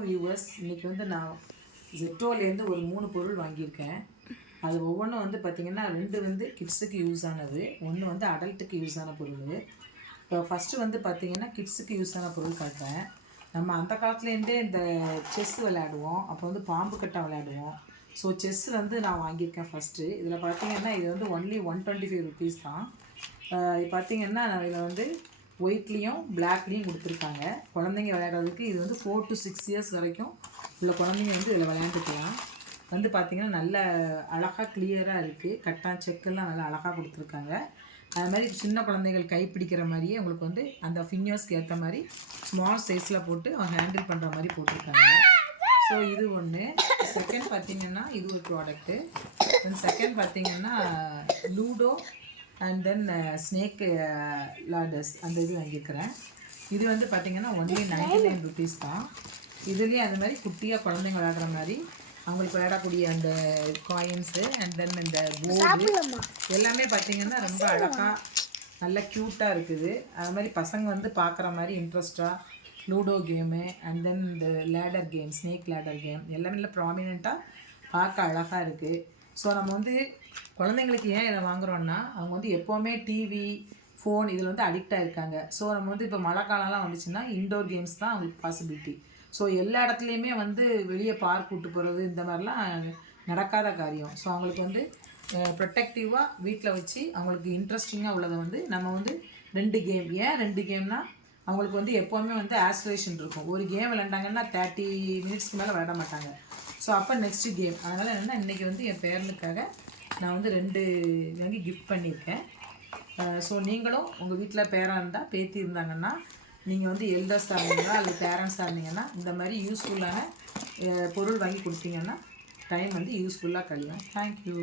Viewers, இன்றைக்கி வந்து நான் ஜெப்டோலேருந்து ஒரு 3 பொருள் வாங்கியிருக்கேன். அது ஒவ்வொன்றும் வந்து பார்த்திங்கன்னா 2 வந்து கிட்ஸுக்கு யூஸ் ஆனது, 1 வந்து அடல்ட்டுக்கு யூஸ் ஆன பொருள். இப்போ ஃபஸ்ட்டு வந்து பார்த்திங்கன்னா கிட்ஸுக்கு யூஸ் ஆன பொருள் காட்டுறேன். நம்ம அந்த காலத்துலேருந்தே இந்த செஸ் விளையாடுவோம், அப்போ வந்து பாம்பு கட்டம் விளையாடுவோம். ஸோ செஸ் வந்து நான் வாங்கியிருக்கேன் ஃபஸ்ட்டு. இதில் பார்த்திங்கன்னா இது வந்து ஒன்லி 125 ருபீஸ் தான். பார்த்திங்கன்னா இதில் வந்து ஒயிட்லேயும் பிளாக்லேயும் கொடுத்துருக்காங்க. குழந்தைங்க விளையாடுறதுக்கு இது வந்து 4 to 6 இயர்ஸ் வரைக்கும் உள்ள குழந்தைங்க வந்து இதில் விளையாண்டுக்கலாம். வந்து பார்த்திங்கன்னா நல்ல அழகாக கிளியராக இருக்குது. கட்டா செக்கெல்லாம் நல்லா அழகாக கொடுத்துருக்காங்க. அது மாதிரி சின்ன குழந்தைகள் கைப்பிடிக்கிற மாதிரியே உங்களுக்கு வந்து அந்த ஃபிங்கர்ஸ்க்கு ஏற்ற மாதிரி ஸ்மால் சைஸில் போட்டு அவங்க ஹேண்டில் பண்ணுற மாதிரி போட்டிருக்காங்க. ஸோ இது ஒன்று. செகண்ட் பார்த்திங்கன்னா இது ஒரு ப்ராடக்ட்டு. செகண்ட் பார்த்திங்கன்னா லூடோ அண்ட் தென் ஸ்னேக் லாடர்ஸ் அந்த இது வாங்கியிருக்கிறேன். இது வந்து பார்த்திங்கன்னா ஒன்லி 99 ருபீஸ் தான். இதுலேயும் அந்த மாதிரி குட்டியாக குழந்தைங்க விளையாடுற மாதிரி அவங்களுக்கு விளையாடக்கூடிய அந்த காயின்ஸு அண்ட் தென் இந்த போர்டு எல்லாமே பார்த்திங்கன்னா ரொம்ப அழகாக நல்ல க்யூட்டாக இருக்குது. அது மாதிரி பசங்க வந்து பார்க்குற மாதிரி இன்ட்ரெஸ்ட்டாக லூடோ கேமு அண்ட் தென் இந்த ladder game, snake ladder game எல்லாமே நல்லா ப்ராமினெண்ட்டாக பார்க்க அழகாக இருக்குது. ஸோ நம்ம வந்து குழந்தைங்களுக்கு ஏன் இதை வாங்குகிறோன்னா அவங்க வந்து எப்போவுமே டிவி, ஃபோன் இதில் வந்து அடிக்டாக இருக்காங்க. ஸோ நம்ம வந்து இப்போ மழை காலம்லாம் வந்துச்சுன்னா இன்டோர் கேம்ஸ் தான் அவங்களுக்கு பாசிபிலிட்டி. ஸோ எல்லா இடத்துலையுமே வந்து வெளியே பார்க் கூட்டு போகிறது இந்த மாதிரிலாம் நடக்காத காரியம். ஸோ அவங்களுக்கு வந்து ப்ரொட்டக்டிவாக வீட்டில் வச்சு அவங்களுக்கு இன்ட்ரெஸ்டிங்காக உள்ளதை வந்து நம்ம வந்து 2 கேம், ஏன் 2 கேம்னால் அவங்களுக்கு வந்து எப்போவுமே வந்து ஆஸ்பிரேஷன் இருக்கும். ஒரு கேம் விளையாண்டாங்கன்னா 30 மினிட்ஸ்க்கு மேலே விளையாட மாட்டாங்க. ஸோ அப்போ நெக்ஸ்ட்டு கேம். அதனால் என்னென்னா இன்றைக்கி வந்து என் பேரனுக்காக நான் வந்து 2 வாங்கி கிஃப்ட் பண்ணியிருக்கேன். ஸோ நீங்களும் உங்கள் வீட்டில் பேரன் இருந்தால் பேத்தி இருந்தாங்கன்னா நீங்கள் வந்து எல்டர்ஸாக இருந்தீங்கன்னா அல்லது பேரண்ட்ஸாக இருந்தீங்கன்னா இந்த மாதிரி யூஸ்ஃபுல்லான பொருள் வாங்கி கொடுத்தீங்கன்னா டைம் வந்து யூஸ்ஃபுல்லாக கழியும். தேங்க்யூ.